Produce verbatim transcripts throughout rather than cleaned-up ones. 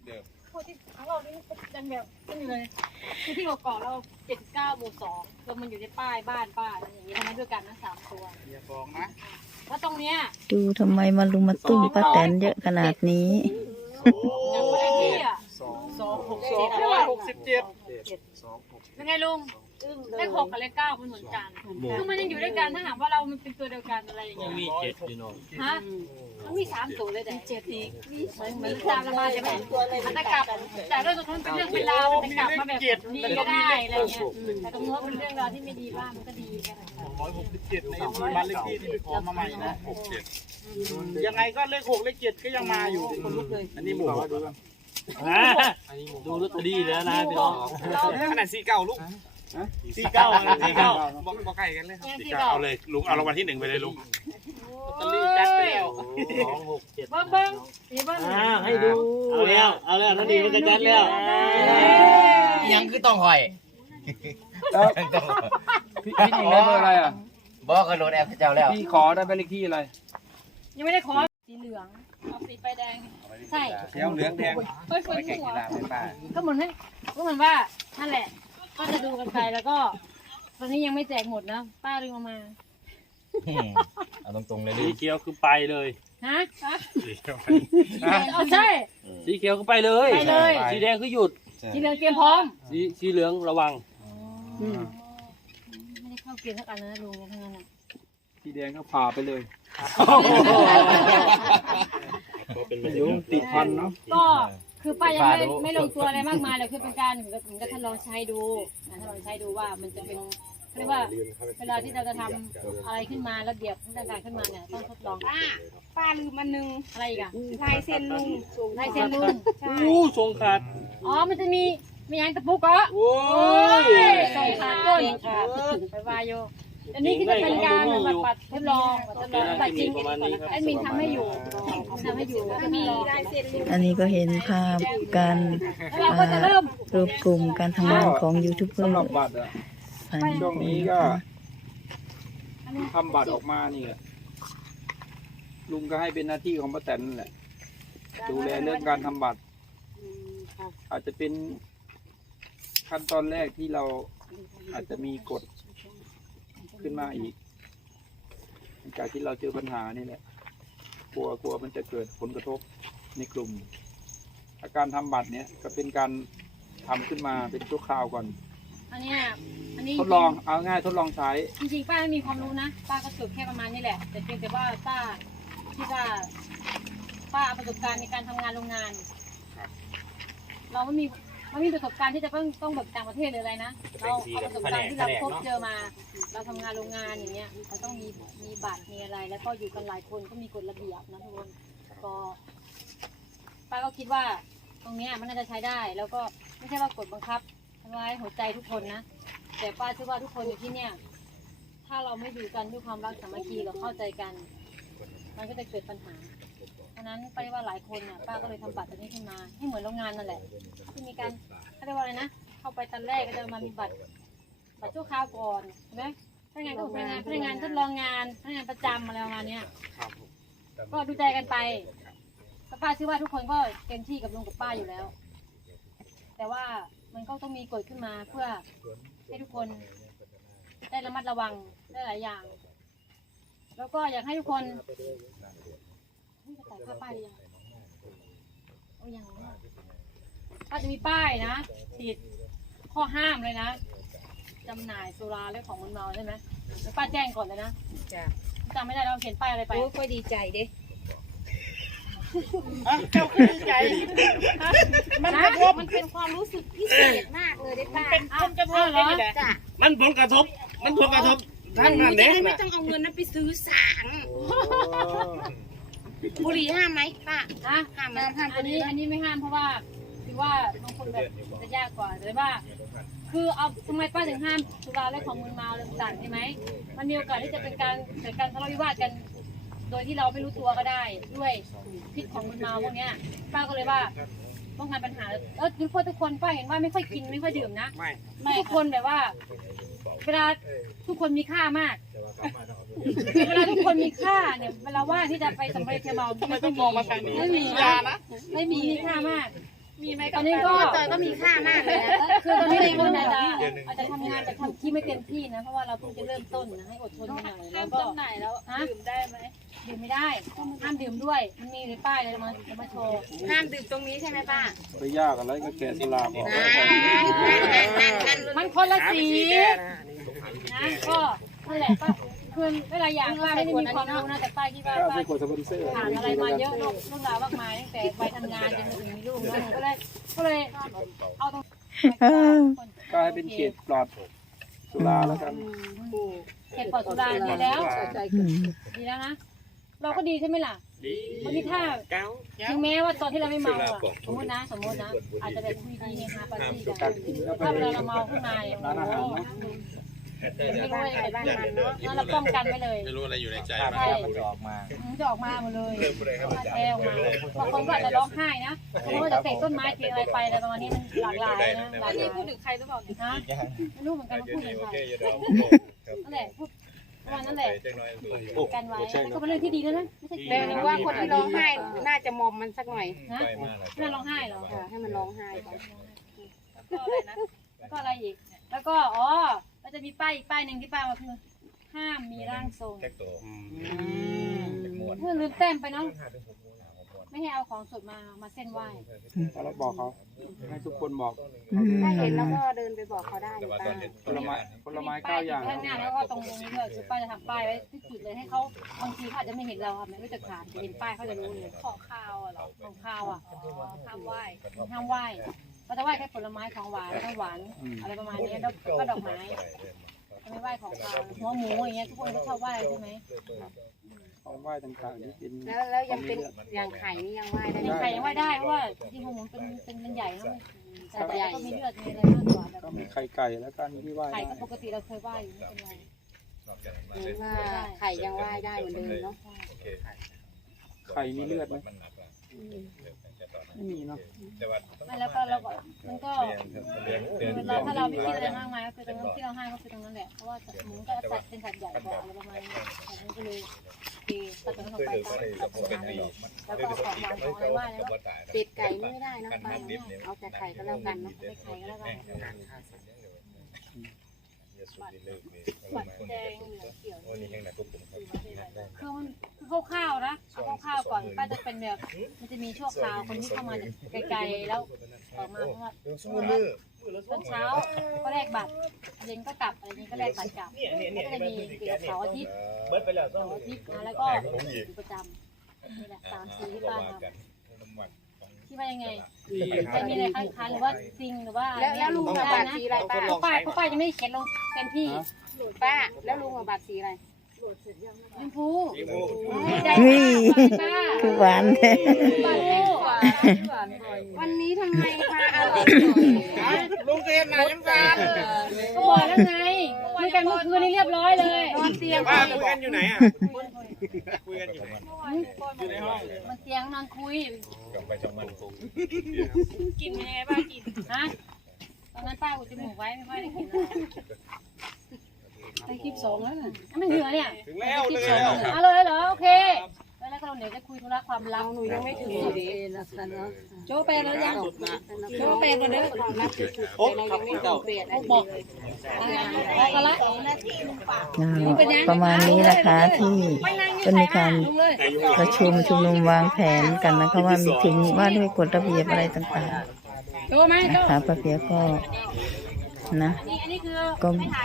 พวกที่ทั้งเรานี่ยังแบบขึ้นอยู่เลยคือที่เราเกาะเราเจ็ดเก้าหมู่สองแล้วมันอยู่ในป้ายบ้านป้าอะไรอย่างเงี้ยทำมาด้วยกันนะสามตัวอย่าบอกนะแล้วตรงเนี้ยดูทำไมมาลุมมาตุ้มป้าแตนเยอะขนาดนี้อย่างวันที่อ่ะสองสองหกสองหกสิบเจ็ดยังไงลุงเลขหกกับเลขเก้ามันเหมือนกันคือมันยังอยู่ด้วยกันถ้าหากว่าเรามันเป็นตัวเดียวกันอะไรอย่างเงี้ยมีเจ็ดอยู่เนาะฮะมันมีสามตัวเลยแต่เจ็ดอีกเหมือนเหมือนตามระบายใช่ไหมมันจะกลับแต่เรื่องตรงนั้นเป็นเรื่องเป็นราวมันจะกลับมาแบบดีก็ได้อะไรเงี้ยแต่ตรงนู้นเป็นเรื่องราวที่ไม่ดีบ้างมันก็ดีกันร้อยหกสิบเจ็ดในบ้านเลขที่ที่ไปขอมาใหม่นะหกเจ็ดยังไงก็เลขหกเลขเจ็ดก็ยังมาอยู่คนลุกเลยอันนี้หมู่ดูดูลอตเตอรี่แล้วนะพี่น้องขนาดสี่เก้าลูกสี่เก้าสี่เก้าบอกบอกไก่กันเลยครับสี่เก้าเอาเลยลุงเอารางวัลที่หนึ่งไปเลยลุงลอตเตอรี่จัดไปแล้วสองหกเจ็ดเบิ้งเบิ้งนี่เบิ้งอ่าให้ดูเอาแล้วเอาแล้วนั่นดีมันจะจัดแล้วยังคือต้องหอยพี่พี่หญิงได้เบอร์อะไรอ่ะบอกกับรถแอปเจ้าแล้วพี่ขอได้เป็นเลขที่อะไรยังไม่ได้ขอสีเหลืองเอาสีไปแดงใช่เขียวเหลืองแดงเฮ้ยคนหัวก็เหมือนให้ก็เหมือนว่านั่นแหละก็จะดูกันไปแล้วก็ตอนนี้ยังไม่แจกหมดนะป้าดึงออกมาเอาตรงๆเลยสีเขียวคือไปเลยฮะเอาใช่สีเขียวคือไปเลยไปเลยสีแดงคือหยุดสีเหลืองเตรียมพร้อมสีสีเหลืองระวังไม่ได้เข้าเกณฑ์สักอันนะลุงทั้งนั้นอ่ะสีแดงก็ผ่าไปเลยเป็นลุงติดพันเนาะก็คือป้ายังไม่ไม่ลงตัวอะไรมากมายเลยคือเป็นการเหมือนกับทดลองใช้ดูนะทดลองใช้ดูว่ามันจะเป็นเรียกว่าเวลาที่เราจะทำอะไรขึ้นมาระเบียบต่างๆขึ้นมาเนี่ยต้องทดลองป้าป้าลืมมันนึงอะไรอีกอะลายเซ็นลุงลายเซ็นลุงใช่โอ้ทรงขาดอ๋อมันจะมีมีอันตะปุกเหรอโอ้ยทรงขาดก้นไปวายโยอันนี้ก็จะเป็นการแบบปัดทดลองทดลองปัดจริงแอดมินทำให้อยู่ทำให้อยู่ก็มีลายเซ็นลุงอันนี้ก็เห็นภาพการรวบกลุ่มการทำงานของยูทูบเบอร์ช่วงนี้ก็ทำบัตรออกมานี่แหละลุงก็ให้เป็นหน้าที่ของป้าแตนนั่นแหละดูแลเรื่องการทำบัตรอาจจะเป็นขั้นตอนแรกที่เราอาจจะมีกฎขึ้นมาอีกหลังจากที่เราเจอปัญหานี่แหละกลัวกลัวมันจะเกิดผลกระทบในกลุ่มอาการทำบัตรเนี้ยก็เป็นการทำขึ้นมาเป็นชั่วคราวก่อนอันนี้อันนี้ทดลองเอาง่ายทดลองใช้จริงๆป้าไม่มีความรู้นะป้าก็จบแค่ประมาณนี้แหละแต่เพียงแต่ว่าป้าที่ว่าป้าประสบการณ์ในการทำงานโรงงานเราไม่มีไม่มีประสบการณ์ที่จะต้องต้องแบบต่างประเทศเลยอะไรนะเราเอาประสบการณ์ที่เราพบเจอมาเราทำงานโรงงานอย่างเงี้ยเราต้องมีมีบัตรมีอะไรแล้วก็อยู่กันหลายคนก็มีกฎระเบียบนะทุกคนก็ป้าก็คิดว่าตรงเนี้ยมันน่าจะใช้ได้แล้วก็ไม่ใช่ว่ากฎบังคับทำร้ายหัวใจทุกคนนะแต่ป้าเชื่อว่าทุกคนอยู่ที่เนี่ยถ้าเราไม่อยู่กันด้วยความรักสามัคคีเราเข้าใจกันมันก็จะเกิดปัญหาเพราะนั้นป้าว่าหลายคนน่ะป้าก็เลยทำบัตรตัวนี้ขึ้นมาให้เหมือนโรงงานนั่นแหละที่มีการเขาเรียกว่าอะไรนะเข้าไปตอนแรกก็จะมามีบัตรบัตรชั่วคราวก่อนใช่ไหมพนักงานก็พนักงานพนักงานทดลองงานพนักงานประจำอะไรประมาณนี้ก็ดูใจกันไปป้าเชื่อว่าทุกคนก็เต็มที่กับลุงกับป้าอยู่แล้วแต่ว่ามันก็ต้องมีกฎขึ้นมาเพื่อให้ทุกคนได้ระมัดระวังได้หลายอย่างแล้วก็อยากให้ทุกคนนี่จะใส่ผ้าป้ายหรือยังโอ้ยังป้าจะมีป้ายนะติดข้อห้ามเลยนะจำหน่ายสุราและของมึนเมาใช่ไหมแล้วป้าแจ้งก่อนเลยนะจำไม่ได้เราเขียนป้ายอะไรไปโอ้ค่อยดีใจเด้เจ้าคือใจมันกระทบมันเป็นความรู้สึกพิเศษมากเลยได้ป้าเป็นผลกระทบเลยแหละมันผลกระทบมันผลกระทบทั้งนั้นเด้ไม่ต้องเอาเงินนั้นไปซื้อสารบุหรี่ห้ามไหมป้าฮะห้ามห้ามอันนี้อันนี้ไม่ห้ามเพราะว่าคือว่าบางคนแบบจะยากกว่าแต่ว่าคือเอาทำไมป้าถึงห้ามสุราและของมึนเมาอะไรต่างใช่ไหมมันมีโอกาสที่จะเป็นการเกิดการทะเลาะวิวาทกันโดยที่เราไม่รู้ตัวก็ได้ด้วยพิษของมึนเมาพวกนี้ป้าก็เลยว่าป้องกันปัญหาเออทุกคนทุกคนป้าเห็นว่าไม่ค่อยกินไม่ค่อยดื่มนะไม่ทุกคนแบบว่าเวลาทุกคนมีค่ามากเวลาทุกคนมีค่าเนี่ยเวลาว่าที่จะไปสำเร็จเมาทำไมต้องมองมาทางนี้ไม่มียานะไม่มีค่ามากมีไหมตอนนี้ก็จอยก็มีค่ามากเลยนะคือตอนนี้เราก็อาจจะอาจจะทำงานแต่ทำที่ไม่เต็มที่นะเพราะว่าเราเพิ่งจะเริ่มต้นนะให้อดทนกันหน่อยห้าแล้วมก็จำหน่ายแล้วดื่มได้ไหมดื่มไม่ได้ห้ามดื่มด้วย มันมีในป้ายเลยมามาโชว์ห้ามดื่มตรงนี้ใช่ไหมป้าไปยากอะไรก็แกะสลากออกมันคนละสีนะก็นั่นแหละป้าคือไม่หลายอย่างป้าไม่ได้มีความรู้นะแต่ป้าที่ว่าถ้าป้าไม่กดสปอนเซอร์ผ่านอะไรมาเยอะเรื่องราวมากมายตั้งแต่ไปทำงานจนถึงมีลูกนะหนูก็เลยก็เลยเอาตรงก็ให้เป็นเขตปลอดสุราแล้วกันเขตปลอดสุราดีแล้วอืมดีแล้วนะ เราก็ดีใช่ไหมล่ะมันมีท่าถึงแม้ว่าตอนที่เราไม่เมาอ่ะสมมตินะสมมตินะอาจจะแบบคุยดีเนี่ยฮะปาร์ตี้กันถ้าเวลาเราเมาข้างในโอ้โหไม่รู้อะไรบ้างมันเนาะแล้วเราป้องกันไว้เลยไม่รู้อะไรอยู่ในใจใช่มันจะออกมามันจะออกมาหมดเลยแอลมาบางคนก็อาจจะร้องไห้นะบางคนก็จะเตะต้นไม้เตะอะไรไปอะไรประมาณนี้มันหลากหลายนะหลากหลายพูดถึงใครหรือเปล่าเนี่ยฮะไม่รู้เหมือนกันว่าพูดถึงใครนั่นแหละพูดประมาณนั้นแหละกันไว้ก็เป็นเรื่องที่ดีแล้วนะไม่ใช่แต่หนูว่าคนที่ร้องไห้น่าจะมอมมันสักหน่อยนะไม่ร้องไห้หรอค่ะให้มันร้องไห้ก่อนแล้วก็อะไรอีก แล้วก็อ๋อเราจะมีป้ายอีกป้ายหนึ่งที่ป้ายว่าคือห้ามมีร่างทรงเพื่อลืมแต้มไปเนาะไม่ให้เอาของสดมามาเส้นไหว้เราบอกเขาให้ทุกคนบอกอืมถ้าเห็นแล้วก็เดินไปบอกเขาได้ป้าผลไม้ผลไม้เก้าอย่างข้างหน้าแล้วก็ตรงนี้ด้วยคือป้าจะทำป้ายไว้ที่จุดเลยให้เขาบางทีเขาอาจจะไม่เห็นเราค่ะไม่รู้จะขาดเห็นป้ายเขาจะรู้เลยของข้าวอ่ะเหรอของข้าวอ่ะห้ามไหว้ห้ามไหว้เขาจะไหว้แค่ผลไม้ของหวานแล้วก็หวานอะไรประมาณนี้แล้วก็ดอกไม้จะไม่ไหว้ของข้าวหัวหมูอย่างเงี้ยทุกคนก็ชอบไหว้ใช่ไหมของไหว้ต่างๆที่เป็นแล้วแล้วยังเป็นอย่างไข่นี่ยังไหว้ได้ยังไข่ยังไหว้ได้เพราะว่าจริงๆหัวหมูเป็นเป็นเป็นใหญ่นะแต่แต่ก็มีเลือดมีอะไรมากกว่าแบบก็มีไข่ไก่แล้วกันที่ไหว้ไข่ได้ก็ปกติเราเคยไหว้อยู่ไม่เป็นไรหรือว่าไข่ยังไหว้ได้เหมือนเดิมเนาะไข่มีเลือดไหมไม่มีเนาะไม่แล้วก็เราก็มันก็เราถ้าเราไม่คิดอะไรมากมายก็คือตรงนั้นที่เราให้ก็คือตรงนั้นแหละเพราะว่าหมูก็สัตว์เป็นสัตว์ใหญ่กว่าอะไรประมาณนี้แต่มันก็เลยตีตัดตัวเข้าไปตัดตัดตัวนั้นแล้วก็ของหวานของอะไรไหว้แล้วเป็ดไก่ไม่ได้นะป้าเอาแต่ไข่ก็แล้วกันเนาะไม่ไข่ก็แล้วกันแดงเหลืองเขียวคือมันคร่าวๆนะเอาคร่าวๆก่อนป้าจะเป็นแบบมันจะมีชั่วคราวคนที่เข้ามาไกลๆแล้วออกมาเพราะว่าตอนเช้าก็แลกบัตรเย็นก็กลับอะไรนี้ก็แลกบัตรกลับก็จะมีเกี่ยวกับเสาร์อาทิตย์เสาร์อาทิตย์นะแล้วก็อยู่ประจำนี่แหละสามสีที่ป้าทำที่ว่ายังไงจะมีอะไรค้างๆหรือว่าจริงหรือว่าแล้วแล้วลุงเอาบัตรสีอะไรป้าเขาป้ายเขาป้ายยังไม่ได้เขียนลงเต็มที่ป้าแล้วลุงเอาบัตรสีอะไรยิมพูนี่ คือหวานเลยวันนี้ทำไมมาอร่อยลุงเกมมายังกันก็บอกแล้วไงคุยกันเมื่อคืนนี้เรียบร้อยเลยนอนเตียงป้าคุยกันอยู่ไหนอ่ะคุยกันอยู่ไหนอยู่ในห้องมันเตียงนอนคุยกินยังไงป้ากินฮะตอนนั้นป้าอุดจมูกไว้ไม่ค่อยได้กินเลยไปคลิปสองแล้วน่ะไม่เหลือเนี่ยถึงแล้วคลิเลปยสองเอาเลยเหรอโอเคแล้วก็เราเดี๋ยวจะคุยธุระความลับหนูยังไม่ถึงโจ้ไปแล้วยังโจ้ไปแล้วเด้อโอ้ครับเจ้าบอกบอกกันละอ่าประมาณนี้นะคะที่จะมีการประชุมชุมนุมวางแผนกันนะคะว่ามีถึงว่าด้วยกฎระเบียบอะไรต่างโจ้ไหมๆโจ้นะคะป้าเปียก็นะนี่อันนี้คือก็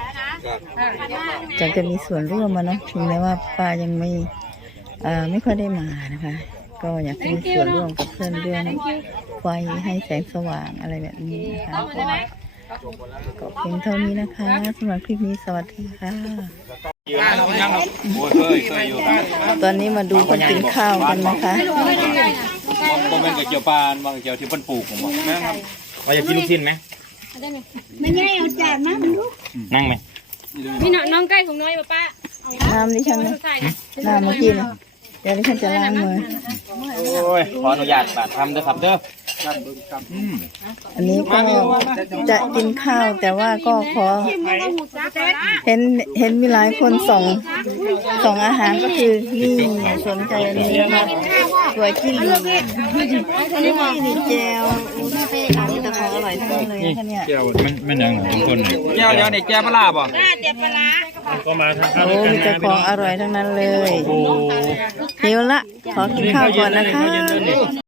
จะจะมีส่วนร่วมมาเนาะถึงแม้ว่าป้ายังไม่อ่าไม่ค่อยได้มานะคะ ก็อยากจะมีส่วนร่วมกับเพื่อนเรื่องไฟให้แสงสว่างอะไรแบบนี้นะคะก็ก็เพียงเท่านี้นะคะสำหรับคลิปนี้สวัสดีค่ะยังครับโอ้ยเคยเคยอยู่ตอนนี้มาดูคนกินข้าวกันนะคะก็เป็นกับเกี่ยวปลาบางเกี่ยวที่เพิ่นปลูกผมบอกนะครับว่าอยากกินลูกชิ้นไหมไม่ง่ายเอาจานมามันลูกนั่งไหมนี่น้องน้องใกล้ของน้อยป่ะป้าน้ำดิฉันนะน้ำเมื่อกี้นะเดี๋ยวดิฉันจะล้างมือโอ้ยขออนุญาตบาดทำเด้อครับเด้ออันนี้ก็จะกินข้าวแต่ว่าก็ขอเห็นเห็นมีหลายคนส่งส่งอาหารก็คือนี่สนใจอันนี้นะคะสวยจิ้งหรีดนี่นี่แจวเลยนะคะเนี่ยแก้วมันมันยังบางคนแก้วเดียวเนี่ยแก้วปลาร้าบ่น่าเดี๋ยวปลาร้าก็มาทานข้าวโอ้ด้วยกันมีแต่นะขพี่องน้องอร่อยทั้งนั้นเลยโอ้หิวละ ขอกินข้าวก่อนนะคะเย็นๆเลย